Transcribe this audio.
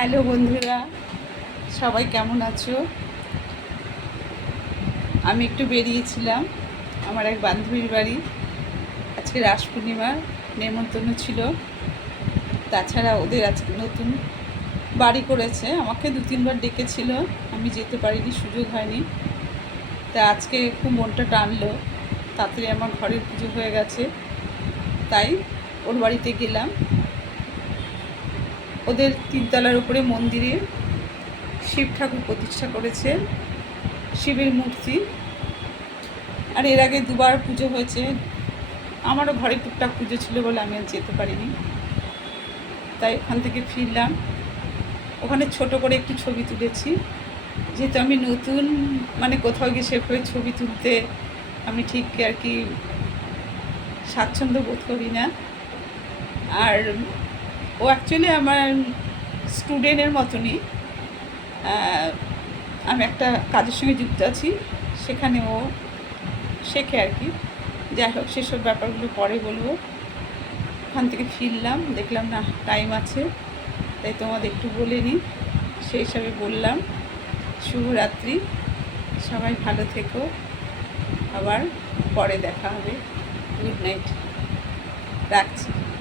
Hello বন্ধুরা, সবাই কেমন আছো? আমি একটু বেরিয়েছিলাম আমার এক বান্ধবীর বাড়ি। আজকে রাস পূর্ণিমার নেমন্তন্ন ছিল। তাছাড়া ওদের আজকে নতুন বাড়ি করেছে, আমাকে 2-3 বার ডেকেছিল, আমি যেতে পারিনি, সুযোগ হয়নি। তা আজকে খুব মনটা টানলো, তাড়াতাড়ি আমার ঘরের পুজো হয়ে গেছে, তাই ওর বাড়িতে গেলাম। ওদের 3তলার উপরে মন্দিরে শিব ঠাকুর প্রতিষ্ঠা করেছে, শিবের মূর্তি। আর এর আগে 2বার পুজো হয়েছে, আমারও ঘরে টুকটাক পুজো ছিল বলে আমি আর যেতে পারিনি। তাই ওখান থেকে ফিরলাম। ওখানে ছোট করে একটু ছবি তুলেছি, যেহেতু আমি নতুন, মানে কোথাও গিয়ে সেভাবে ছবি তুলতে আমি ঠিক আর কি স্বাচ্ছন্দ্য বোধ করি না। আর ও অ্যাকচুয়ালি আমার স্টুডেন্টের মতনই। আমি একটা কাজের সঙ্গে যুক্ত আছি, সেখানে ও শেখে আর কি। যাই হোক, সেসব ব্যাপারগুলো পরে বলবো। ওখান থেকে ফিরলাম, দেখলাম না টাইম আছে, তাই তোমাদের একটু বলে নিই, সেই হিসাবে বললাম। শুভরাত্রি, সবাই ভালো থেকো, আবার পরে দেখা হবে। গুড নাইট, রাখছি।